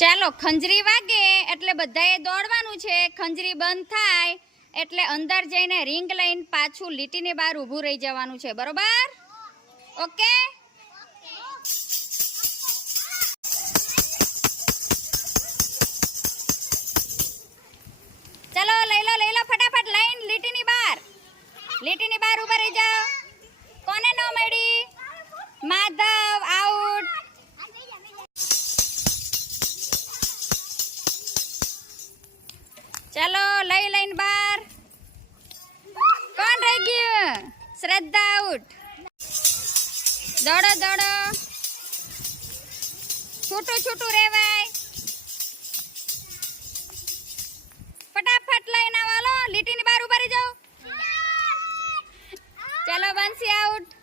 ચાલો ખંજરી વાગે એટલે બધાએ દોડવાનું છે. ખંજરી બંધ થાય એટલે અંદર જઈને રિંગ લઈને પાછું લીટીની બહાર ઊભું રહી જવાનું છે. બરોબર? ઓકે. ચલો લઈ લો ફટાફટ લાઈન લીટીની બહાર ઊભા રહી જાઓ. કોને ન મળી? માધવ આઉટ. ચાલો લઈને બહાર. કોણ રહી ગયું? શ્રદ્ધા આઉટ. દોડો છૂટું રહેવાય. ફટાફટ લઈને આવો. લીટીની બહાર ઊભા રહી જાઓ. ચાલો બંસી આઉટ.